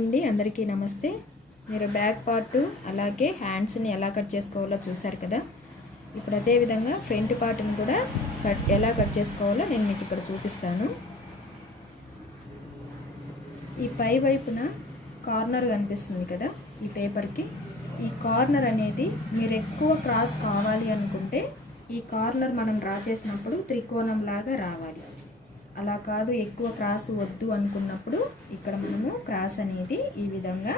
అండి అందరికీ నమస్తే. మీరు బ్యాక్ పార్ట్ అలాగే హ్యాండ్స్ని ఎలా కట్ చేసుకోవాలో చూశారు కదా. ఇప్పుడు అదేవిధంగా ఫ్రంట్ పార్ట్ని కూడా కట్ ఎలా కట్ చేసుకోవాలో నేను మీకు ఇక్కడ చూపిస్తాను. ఈ పై వైపున కార్నర్ కనిపిస్తుంది కదా ఈ పేపర్కి. ఈ కార్నర్ అనేది మీరు ఎక్కువ క్రాస్ కావాలి అనుకుంటే ఈ కార్నర్ మనం డ్రా చేసినప్పుడు త్రికోణం లాగా రావాలి. అలా కాదు ఎక్కువ క్రాస్ వద్దు అనుకున్నప్పుడు ఇక్కడ మనము క్రాస్ అనేది ఈ విధంగా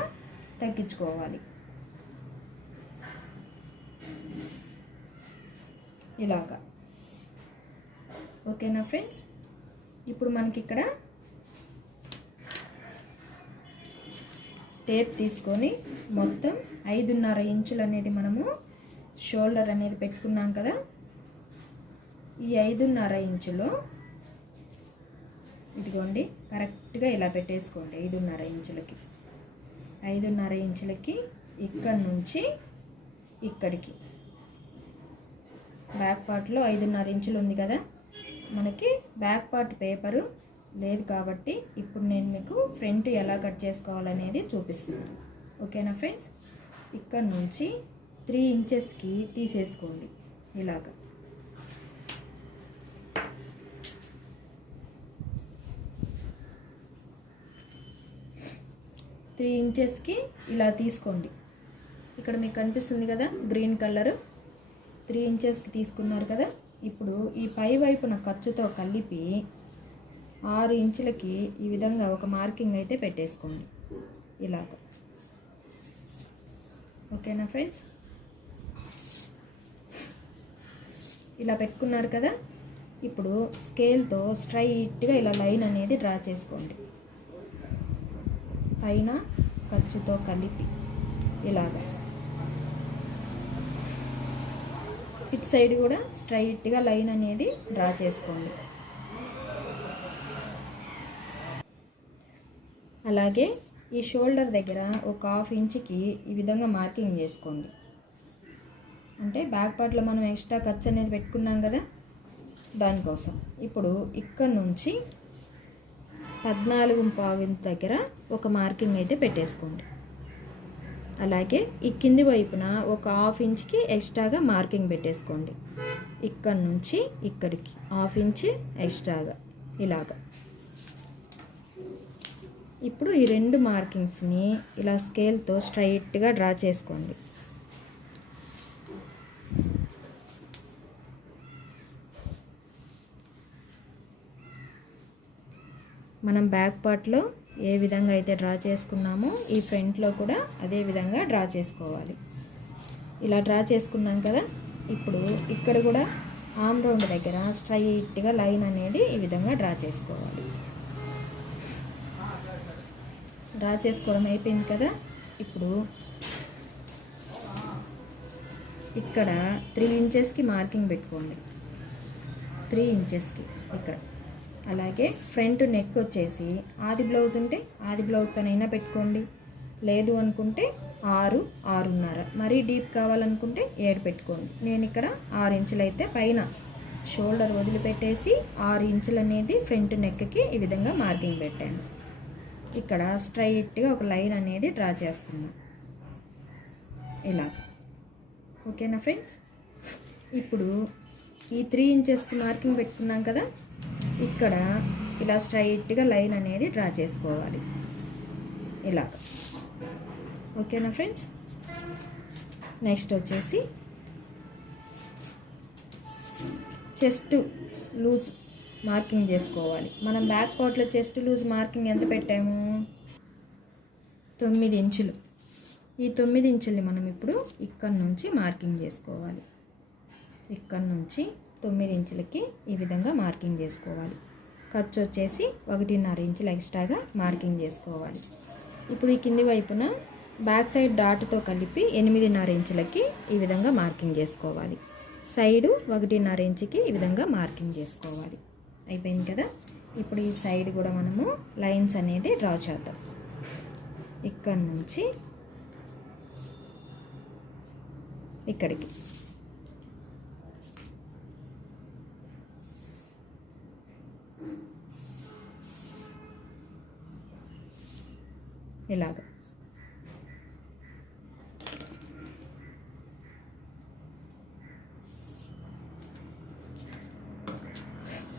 తగ్గించుకోవాలి. ఇలాగా. ఓకేనా ఫ్రెండ్స్? ఇప్పుడు మనకి ఇక్కడ టేప్ తీసుకొని మొత్తం ఐదున్నర ఇంచులు అనేది మనము షోల్డర్ అనేది పెట్టుకున్నాం కదా? ఈ ఐదున్నర ఇంచులో ఇదిగోండి కరెక్ట్గా ఇలా పెట్టేసుకోండి ఐదున్నర ఇంచులకి. ఐదున్నర ఇంచులకి ఇక్కడి నుంచి ఇక్కడికి. బ్యాక్ పార్ట్లో ఐదున్నర ఇంచులు ఉంది కదా మనకి బ్యాక్ పార్ట్ పేపరు లేదు కాబట్టి ఇప్పుడు నేను మీకు ఫ్రంట్ ఎలా కట్ చేసుకోవాలనేది చూపిస్తున్నాను. ఓకేనా ఫ్రెండ్స్? ఇక్కడ నుంచి త్రీ ఇంచెస్కి తీసేసుకోండి ఇలాగా. త్రీ ఇంచెస్కి ఇలా తీసుకోండి. ఇక్కడ మీకు కనిపిస్తుంది కదా గ్రీన్ కలర్. త్రీ ఇంచెస్కి తీసుకున్నారు కదా. ఇప్పుడు ఈ పై వైపున ఖర్చుతో కలిపి ఆరు ఇంచులకి ఈ విధంగా ఒక మార్కింగ్ అయితే పెట్టేసుకోండి. ఇలాగ. ఓకేనా ఫ్రెండ్స్? ఇలా పెట్టుకున్నారు కదా. ఇప్పుడు స్కేల్తో స్ట్రైట్గా ఇలా లైన్ అనేది డ్రా చేసుకోండి. పైన ఖర్చుతో కలిపి ఇలాగా. ఇటు సైడ్ కూడా స్ట్రైట్గా లైన్ అనేది డ్రా చేసుకోండి. అలాగే ఈ షోల్డర్ దగ్గర ఒక హాఫ్ ఇంచ్కి ఈ విధంగా మార్కింగ్ చేసుకోండి. అంటే బ్యాక్ పార్ట్లో మనం ఎక్స్ట్రా ఖర్చు అనేది పెట్టుకున్నాం కదా దానికోసం. ఇప్పుడు ఇక్కడ నుంచి పద్నాలుగు పావింత దగ్గర ఒక మార్కింగ్ అయితే పెట్టేసుకోండి. అలాగే ఈ కింది వైపున ఒక హాఫ్ ఇంచ్కి ఎక్స్ట్రాగా మార్కింగ్ పెట్టేసుకోండి. ఇక్కడ నుంచి ఇక్కడికి హాఫ్ ఇంచ్ ఎక్స్ట్రాగా ఇలాగా. ఇప్పుడు ఈ రెండు మార్కింగ్స్ని ఇలా స్కేల్తో స్ట్రైట్గా డ్రా చేసుకోండి. మనం బ్యాక్ పార్ట్లో ఏ విధంగా అయితే డ్రా చేసుకున్నామో ఈ ఫ్రంట్లో కూడా అదే విధంగా డ్రా చేసుకోవాలి. ఇలా డ్రా చేసుకున్నాం కదా ఇప్పుడు ఇక్కడ కూడా ఆమ్ రౌండ్ దగ్గర స్ట్రైట్గా లైన్ అనేది ఈ విధంగా డ్రా చేసుకోవాలి. డ్రా చేసుకోవడం అయిపోయింది కదా ఇప్పుడు ఇక్కడ త్రీ ఇంచెస్కి మార్కింగ్ పెట్టుకోండి. త్రీ ఇంచెస్కి ఇక్కడ. అలాగే ఫ్రంట్ నెక్ వచ్చేసి ఆది బ్లౌజ్ ఉంటే ఆది బ్లౌజ్తోనైనా పెట్టుకోండి. లేదు అనుకుంటే ఆరు ఆరున్నర. మరీ డీప్ కావాలనుకుంటే ఏడు పెట్టుకోండి. నేను ఇక్కడ ఆరు ఇంచులు అయితే పైన షోల్డర్ వదిలిపెట్టేసి ఆరు ఇంచులు అనేది ఫ్రంట్ నెక్కి ఈ విధంగా మార్కింగ్ పెట్టాను. ఇక్కడ స్ట్రైట్గా ఒక లైన్ అనేది డ్రా చేస్తున్నా. ఇలా. ఓకేనా ఫ్రెండ్స్? ఇప్పుడు ఈ త్రీ ఇంచెస్కి మార్కింగ్ పెట్టుకున్నాం కదా? ఇక్కడ ఇలా స్ట్రైట్గా లైన్ అనేది డ్రా చేసుకోవాలి. ఇలా. ఓకేనా ఫ్రెండ్స్ నెక్స్ట్ వచ్చేసి చెస్ట్ లూజ్ మార్కింగ్ చేసుకోవాలి. మనం బ్యాక్ పార్ట్లో చెస్ట్ లూజ్ మార్కింగ్ ఎంత పెట్టాము? తొమ్మిది ఇంచులు. ఈ తొమ్మిది ఇంచుల్ని మనం ఇప్పుడు ఇక్కడ నుంచి మార్కింగ్ చేసుకోవాలి. ఇక్కడ నుంచి తొమ్మిది ఇంచులకి ఈ విధంగా మార్కింగ్ చేసుకోవాలి. ఖర్చు వచ్చేసి ఒకటిన్నర ఇంచులు ఎక్స్ట్రాగా మార్కింగ్ చేసుకోవాలి. ఇప్పుడు ఈ కింది వైపున బ్యాక్ సైడ్ డాట్తో కలిపి ఎనిమిదిన్నర ఇంచులకి ఈ విధంగా మార్కింగ్ చేసుకోవాలి. సైడు ఒకటిన్నర ఇంచుకి ఈ విధంగా మార్కింగ్ చేసుకోవాలి. అయిపోయింది కదా? ఇప్పుడు ఈ సైడ్ కూడా మనము లైన్స్ అనేది డ్రా చేద్దాం. ఇక్కడ నుంచి ఇక్కడికి. ఇలాగ.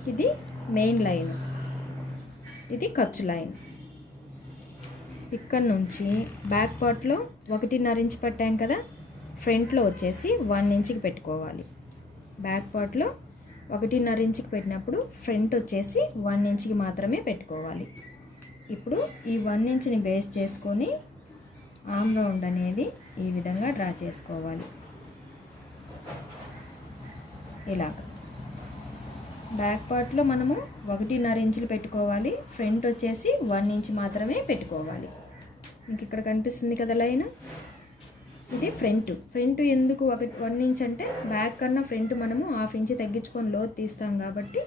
ఇది మెయిన్ లైన్. ఇది ఖర్చు లైన్. ఇక్కడ నుంచి బ్యాక్ పార్ట్లో ఒకటిన్నర ఇంచ్ పట్టాం కదా ఫ్రంట్లో వచ్చేసి వన్ ఇంచ్కి పెట్టుకోవాలి. బ్యాక్ పార్ట్లో ఒకటిన్నర ఇంచ్కి పెట్టినప్పుడు ఫ్రంట్ వచ్చేసి వన్ ఇంచ్కి మాత్రమే పెట్టుకోవాలి. ఇప్పుడు ఈ వన్ ఇంచ్ని బేస్ చేసుకొని ఆమ్ రౌండ్ అనేది ఈ విధంగా డ్రా చేసుకోవాలి. ఇలాగ. బ్యాక్ పార్ట్లో మనము ఒకటిన్నర ఇంచులు పెట్టుకోవాలి. ఫ్రంట్ వచ్చేసి వన్ ఇంచ్ మాత్రమే పెట్టుకోవాలి. మీకు ఇక్కడ కనిపిస్తుంది కదా లైన్? ఇది ఫ్రంట్. ఫ్రంట్ ఎందుకు ఒక వన్ ఇంచ్ అంటే బ్యాక్ కన్నా ఫ్రంట్ మనము హాఫ్ ఇంచ్ తగ్గించుకొని లోతు తీస్తాం కాబట్టి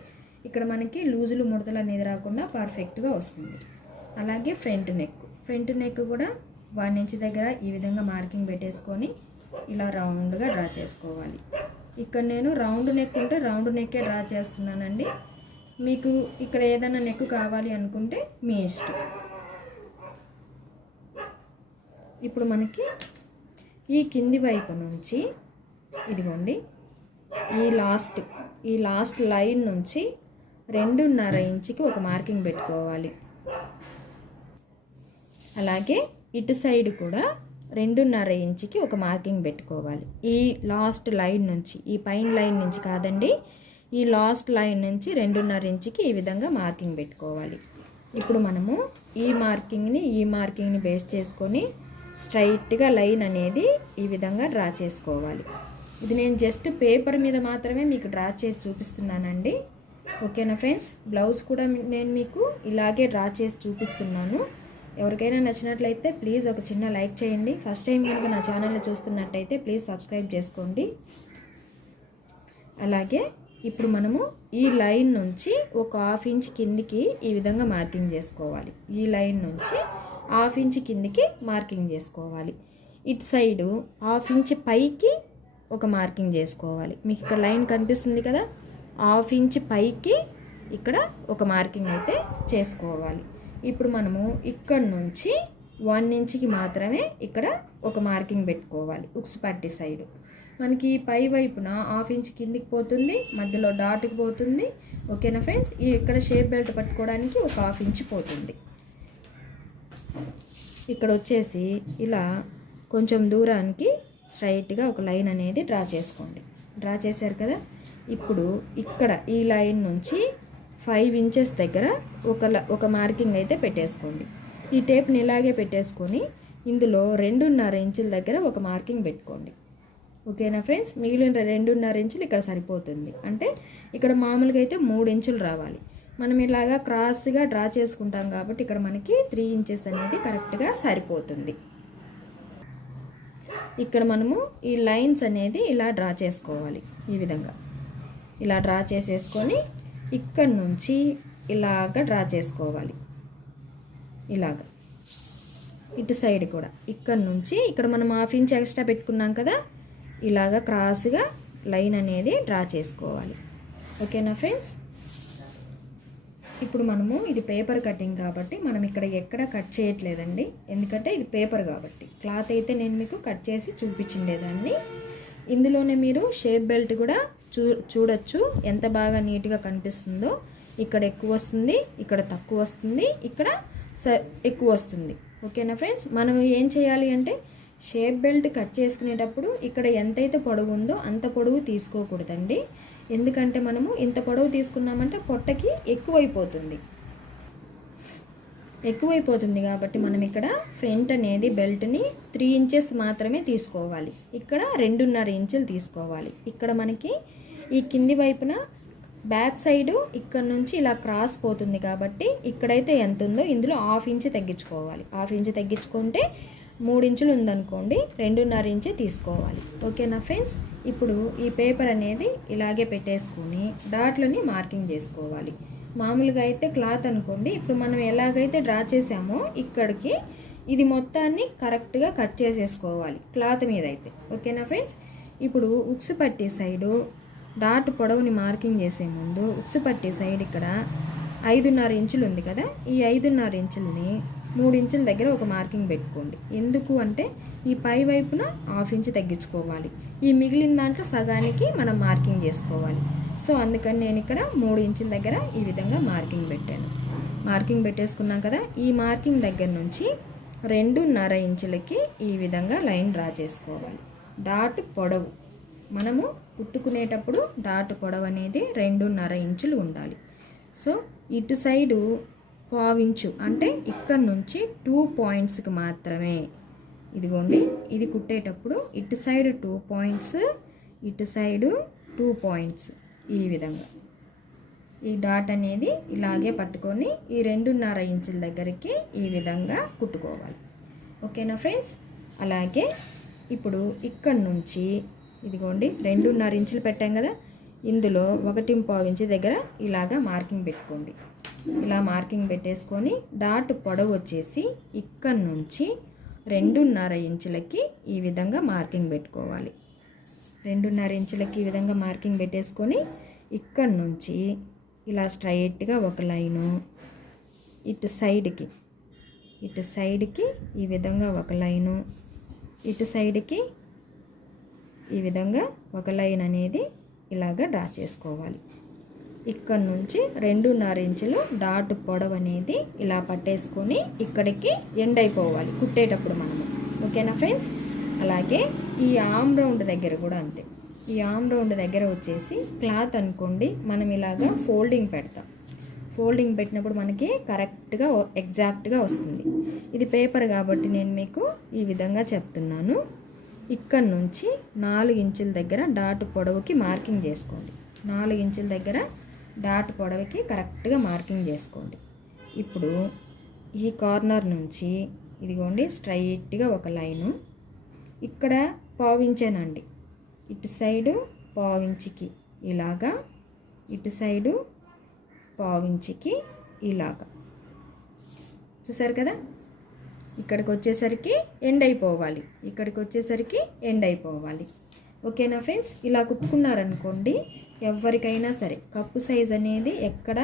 ఇక్కడ మనకి లూజులు ముడతలు అనేది రాకుండా పర్ఫెక్ట్గా వస్తుంది. అలాగే ఫ్రంట్ నెక్. ఫ్రంట్ నెక్ కూడా వన్ ఇంచ్ దగ్గర ఈ విధంగా మార్కింగ్ పెట్టేసుకొని ఇలా రౌండ్గా డ్రా చేసుకోవాలి. ఇక్కడ నేను రౌండ్ నెక్ ఉంటే రౌండ్ నెక్కే డ్రా చేస్తున్నానండి. మీకు ఇక్కడ ఏదైనా నెక్ కావాలి అనుకుంటే మీ ఇష్టం. ఇప్పుడు మనకి ఈ కింది వైపు నుంచి ఇదిగోండి ఈ లాస్ట్ ఈ లాస్ట్ లైన్ నుంచి రెండున్నర ఇంచుకి ఒక మార్కింగ్ పెట్టుకోవాలి. అలాగే ఇటు సైడ్ కూడా రెండున్నర ఇంచుకి ఒక మార్కింగ్ పెట్టుకోవాలి. ఈ లాస్ట్ లైన్ నుంచి ఈ పైన లైన్ నుంచి కాదండి ఈ లాస్ట్ లైన్ నుంచి రెండున్నర ఇంచుకి ఈ విధంగా మార్కింగ్ పెట్టుకోవాలి. ఇప్పుడు మనము ఈ మార్కింగ్ని ఈ మార్కింగ్ని బేస్ చేసుకొని స్ట్రైట్గా లైన్ అనేది ఈ విధంగా డ్రా చేసుకోవాలి. ఇది నేను జస్ట్ పేపర్ మీద మాత్రమే మీకు డ్రా చేసి చూపిస్తున్నానండి. ఓకేనా ఫ్రెండ్స్? బ్లౌజ్ కూడా నేను మీకు ఇలాగే డ్రా చేసి చూపిస్తున్నాను. ఎవరికైనా నచ్చినట్లయితే ప్లీజ్ ఒక చిన్న లైక్ చేయండి. ఫస్ట్ టైం కనుక నా ఛానల్ని చూస్తున్నట్టయితే ప్లీజ్ సబ్స్క్రైబ్ చేసుకోండి. అలాగే ఇప్పుడు మనము ఈ లైన్ నుంచి ఒక హాఫ్ ఇంచ్ కిందికి ఈ విధంగా మార్కింగ్ చేసుకోవాలి. ఈ లైన్ నుంచి హాఫ్ ఇంచ్ కిందికి మార్కింగ్ చేసుకోవాలి. ఇటు సైడు హాఫ్ ఇంచ్ పైకి ఒక మార్కింగ్ చేసుకోవాలి. మీకు ఇక్కడ లైన్ కనిపిస్తుంది కదా? హాఫ్ ఇంచ్ పైకి ఇక్కడ ఒక మార్కింగ్ అయితే చేసుకోవాలి. ఇప్పుడు మనము ఇక్కడ నుంచి వన్ ఇంచ్కి మాత్రమే ఇక్కడ ఒక మార్కింగ్ పెట్టుకోవాలి ఉక్స్ పట్టి సైడ్ మనకి పై వైపున హాఫ్ ఇంచ్ కిందికి పోతుంది మధ్యలో డాట్కి పోతుంది. ఓకేనా ఫ్రెండ్స్ ఈ ఇక్కడ షేప్ బెల్ట్ పట్టుకోవడానికి ఒక హాఫ్ ఇంచ్ పోతుంది. ఇక్కడ వచ్చేసి ఇలా కొంచెం దూరానికి స్ట్రైట్గా ఒక లైన్ అనేది డ్రా చేసుకోండి. డ్రా చేశారు కదా? ఇప్పుడు ఇక్కడ ఈ లైన్ నుంచి ఫైవ్ ఇంచెస్ దగ్గర ఒక ల- ఒక మార్కింగ్ అయితే పెట్టేసుకోండి. ఈ టేప్ని ఇలాగే పెట్టేసుకొని ఇందులో రెండున్నర ఇంచుల దగ్గర ఒక మార్కింగ్ పెట్టుకోండి. ఓకేనా ఫ్రెండ్స్? మిగిలిన రెండున్నర ఇంచులు ఇక్కడ సరిపోతుంది. అంటే ఇక్కడ మామూలుగా అయితే మూడు ఇంచులు రావాలి. మనం ఇలాగా క్రాస్గా డ్రా చేసుకుంటాం కాబట్టి ఇక్కడ మనకి త్రీ ఇంచెస్ అనేది కరెక్ట్గా సరిపోతుంది. ఇక్కడ మనము ఈ లైన్స్ అనేది ఇలా డ్రా చేసుకోవాలి. ఈ విధంగా. ఇలా డ్రా చేసేసుకొని ఇక్కడ నుంచి ఇలాగ డ్రా చేసుకోవాలి. ఇలాగ. ఇటు సైడ్ కూడా. ఇక్కడ నుంచి ఇక్కడ మనం హాఫ్ ఇంచ్ ఎక్స్ట్రా పెట్టుకున్నాం కదా ఇలాగ క్రాస్గా లైన్ అనేది డ్రా చేసుకోవాలి. ఓకేనా ఫ్రెండ్స్? ఇప్పుడు మనము ఇది పేపర్ కటింగ్ కాబట్టి మనం ఇక్కడ ఎక్కడ కట్ చేయట్లేదండి. ఎందుకంటే ఇది పేపర్ కాబట్టి. క్లాత్ అయితే నేను మీకు కట్ చేసి చూపించిండేదాన్ని. ఇందులోనే మీరు షేప్ బెల్ట్ కూడా చూ చూడొచ్చు ఎంత బాగా నీట్గా కనిపిస్తుందో. ఇక్కడ ఎక్కువ వస్తుంది ఇక్కడ తక్కువ వస్తుంది ఇక్కడ ఎక్కువ వస్తుంది. ఓకేనా ఫ్రెండ్స్? మనం ఏం చేయాలి అంటే షేప్ బెల్ట్ కట్ చేసుకునేటప్పుడు ఇక్కడ ఎంతైతే పొడవు ఉందో అంత పొడవు తీసుకోకూడదండి. ఎందుకంటే మనము ఇంత పొడవు తీసుకున్నామంటే పొట్టకి ఎక్కువైపోతుంది. ఎక్కువైపోతుంది కాబట్టి మనం ఇక్కడ ఫ్రంట్ అనేది బెల్ట్ని త్రీ ఇంచెస్ మాత్రమే తీసుకోవాలి. ఇక్కడ రెండున్నర ఇంచులు తీసుకోవాలి. ఇక్కడ మనకి ఈ కింది వైపున బ్యాక్ సైడ్ ఇక్కడ నుంచి ఇలా క్రాస్ పోతుంది కాబట్టి ఇక్కడైతే ఎంత ఉందో ఇందులో హాఫ్ ఇంచ్ తగ్గించుకోవాలి. హాఫ్ ఇంచ్ తగ్గించుకుంటే మూడు ఇంచులు ఉందనుకోండి రెండున్నర ఇంచే తీసుకోవాలి. ఓకేనా ఫ్రెండ్స్ ఇప్పుడు ఈ పేపర్ అనేది ఇలాగే పెట్టేసుకొని డాట్లని మార్కింగ్ చేసుకోవాలి. మామూలుగా అయితే క్లాత్ అనుకోండి ఇప్పుడు మనం ఎలాగైతే డ్రా చేసామో ఇక్కడికి ఇది మొత్తాన్ని కరెక్ట్గా కట్ చేసేసుకోవాలి క్లాత్ మీద అయితే ఓకేనా ఫ్రెండ్స్ ఇప్పుడు ఉక్సు పట్టి సైడు డాట్ పొడవుని మార్కింగ్ చేసే ముందు ఉప్సుపట్టే సైడ్ ఇక్కడ ఐదున్నర ఇంచులు ఉంది కదా? ఈ ఐదున్నర ఇంచులని మూడు ఇంచుల దగ్గర ఒక మార్కింగ్ పెట్టుకోండి. ఎందుకు అంటే ఈ పై వైపున హాఫ్ ఇంచ్ తగ్గించుకోవాలి. ఈ మిగిలిన దాంట్లో సగానికి మనం మార్కింగ్ చేసుకోవాలి. సో అందుకని నేను ఇక్కడ మూడు ఇంచుల దగ్గర ఈ విధంగా మార్కింగ్ పెట్టాను. మార్కింగ్ పెట్టేసుకున్నాం కదా? ఈ మార్కింగ్ దగ్గర నుంచి రెండున్నర ఇంచులకి ఈ విధంగా లైన్ డ్రా చేసుకోవాలి. డాట్ పొడవు. మనము కుట్టుకునేటప్పుడు డాట్ పొడవు అనేది రెండున్నర ఇంచులు ఉండాలి. సో ఇటు సైడు పావించు అంటే ఇక్కడ నుంచి టూ పాయింట్స్కి మాత్రమే. ఇదిగోండి ఇది కుట్టేటప్పుడు ఇటు సైడ్ టూ పాయింట్స్ ఇటు సైడు టూ పాయింట్స్ ఈ విధంగా. ఈ డాట్ అనేది ఇలాగే పట్టుకొని ఈ రెండున్నర ఇంచుల దగ్గరికి ఈ విధంగా కుట్టుకోవాలి. ఓకేనా ఫ్రెండ్స్? అలాగే ఇప్పుడు ఇక్కడ నుంచి ఇదిగోండి రెండున్నర ఇంచులు పెట్టాం కదా ఇందులో ఒకటి పావు ఇంచు దగ్గర ఇలాగా మార్కింగ్ పెట్టుకోండి. ఇలా మార్కింగ్ పెట్టేసుకొని డాట్ పొడవు వచ్చేసి ఇక్కడ నుంచి రెండున్నర ఇంచులకి ఈ విధంగా మార్కింగ్ పెట్టుకోవాలి. రెండున్నర ఇంచులకి ఈ విధంగా మార్కింగ్ పెట్టేసుకొని ఇక్కడ నుంచి ఇలా స్ట్రైట్గా ఒక లైను ఇటు సైడ్కి ఇటు సైడ్కి ఈ విధంగా ఒక లైను ఇటు సైడ్కి ఈ విధంగా ఒక లైన్ అనేది ఇలాగ డ్రా చేసుకోవాలి. ఇక్కడ నుంచి రెండున్నర ఇంచులు డాట్ పొడవు అనేది ఇలా పట్టేసుకొని ఇక్కడికి ఎండ్ అయిపోవాలి కుట్టేటప్పుడు మనము. ఓకేనా ఫ్రెండ్స్? అలాగే ఈ ఆమ్ రౌండ్ దగ్గర కూడా అంతే. ఈ ఆమ్ రౌండ్ దగ్గర వచ్చేసి క్లాత్ అనుకోండి మనం ఇలాగా ఫోల్డింగ్ పెడతాం. ఫోల్డింగ్ పెట్టినప్పుడు మనకి కరెక్ట్గా ఎగ్జాక్ట్గా వస్తుంది. ఇది పేపర్ కాబట్టి నేను మీకు ఈ విధంగా చెప్తున్నాను. ఇక్కడ నుంచి నాలుగు ఇంచుల దగ్గర డాట్ పొడవుకి మార్కింగ్ చేసుకోండి. నాలుగు ఇంచుల దగ్గర డాట్ పొడవుకి కరెక్ట్గా మార్కింగ్ చేసుకోండి. ఇప్పుడు ఈ కార్నర్ నుంచి ఇదిగోండి స్ట్రైట్గా ఒక లైను ఇక్కడ పావించానండి. ఇటు సైడు పావించికి ఇలాగా ఇటు సైడు పావించికి ఇలాగా. చూసారు కదా? ఇక్కడికి వచ్చేసరికి ఎండ్ అయిపోవాలి. ఇక్కడికి వచ్చేసరికి ఎండ్ అయిపోవాలి. ఓకేనా ఫ్రెండ్స్ ఇలా కుట్టుకున్నారనుకోండి ఎవరికైనా సరే కప్పు సైజ్ అనేది ఎక్కడ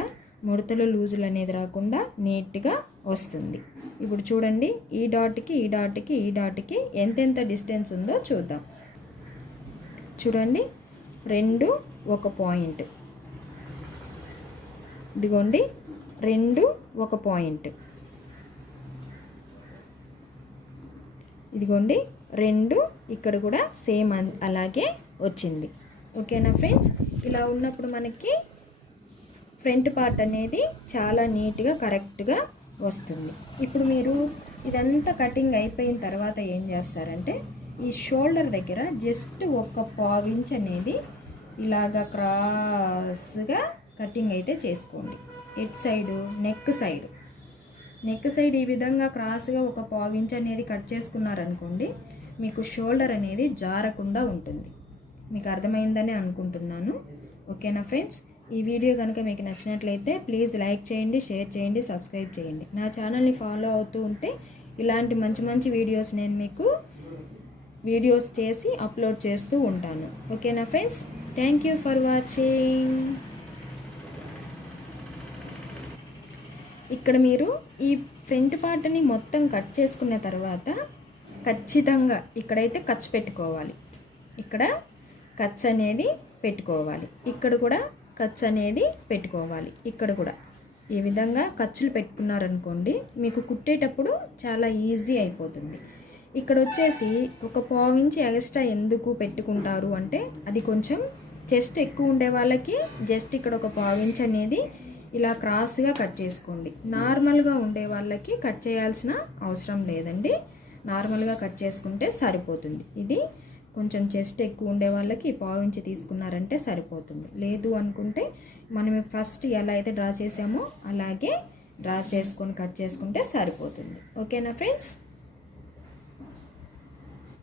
ముడతలు లూజులు అనేది రాకుండా నీట్గా వస్తుంది. ఇప్పుడు చూడండి ఈ డాట్కి ఈ డాట్కి ఈ డాట్కి ఎంతెంత డిస్టెన్స్ ఉందో చూద్దాం. చూడండి రెండు ఒక పాయింట్ ఇదిగోండి రెండు ఒక పాయింట్ ఇదిగోండి రెండు ఇక్కడ కూడా సేమ్ అన్- అలాగే వచ్చింది. ఓకేనా ఫ్రెండ్స్? ఇలా ఉన్నప్పుడు మనకి ఫ్రంట్ పార్ట్ అనేది చాలా నీట్గా కరెక్ట్గా వస్తుంది. ఇప్పుడు మీరు ఇదంతా కటింగ్ అయిపోయిన తర్వాత ఏం చేస్తారంటే ఈ షోల్డర్ దగ్గర జస్ట్ ఒక పావించ్ అనేది ఇలాగా క్రాస్గా కటింగ్ అయితే చేసుకోండి. At side? Neck side. Neck side ఈ విధంగా క్రాస్గా ఒక పావించ్ అనేది కట్ చేసుకున్నారనుకోండి మీకు షోల్డర్ అనేది జారకుండా ఉంటుంది. మీకు అర్థమైందని అనుకుంటున్నాను. ఓకేనా ఫ్రెండ్స్? ఈ వీడియో కనుక మీకు నచ్చినట్లయితే ప్లీజ్ లైక్ చేయండి షేర్ చేయండి సబ్స్క్రైబ్ చేయండి. నా ఛానల్ని ఫాలో అవుతూ ఉంటే ఇలాంటి మంచి మంచి వీడియోస్ నేను మీకు వీడియోస్ చేసి అప్లోడ్ చేస్తూ ఉంటాను. ఓకేనా friends? Thank you for watching. ఇక్కడ మీరు ఈ ఫ్రంట్ పార్ట్ని మొత్తం కట్ చేసుకున్న తర్వాత ఖచ్చితంగా ఇక్కడైతే ఖర్చు పెట్టుకోవాలి. ఇక్కడ ఖర్చు అనేది పెట్టుకోవాలి. ఇక్కడ కూడా ఖర్చు అనేది పెట్టుకోవాలి. ఇక్కడ కూడా ఈ విధంగా ఖర్చులు పెట్టుకున్నారనుకోండి మీకు కుట్టేటప్పుడు చాలా ఈజీ అయిపోతుంది. ఇక్కడ వచ్చేసి ఒక పావించి ఎక్స్ట్రా ఎందుకు పెట్టుకుంటారు అంటే అది కొంచెం చెస్ట్ ఎక్కువ ఉండే వాళ్ళకి జస్ట్ ఇక్కడ ఒక పావించి అనేది ఇలా క్రాస్గా కట్ చేసుకోండి. నార్మల్గా ఉండే వాళ్ళకి కట్ చేయాల్సిన అవసరం లేదండి. నార్మల్గా కట్ చేసుకుంటే సరిపోతుంది. ఇది కొంచెం చెస్ట్ ఎక్కువ ఉండే వాళ్ళకి పావు పావించి తీసుకున్నారంటే సరిపోతుంది. లేదు అనుకుంటే మనం ఫస్ట్ ఎలా అయితే డ్రా చేసామో అలాగే డ్రా చేసుకొని కట్ చేసుకుంటే సరిపోతుంది. ఓకేనా ఫ్రెండ్స్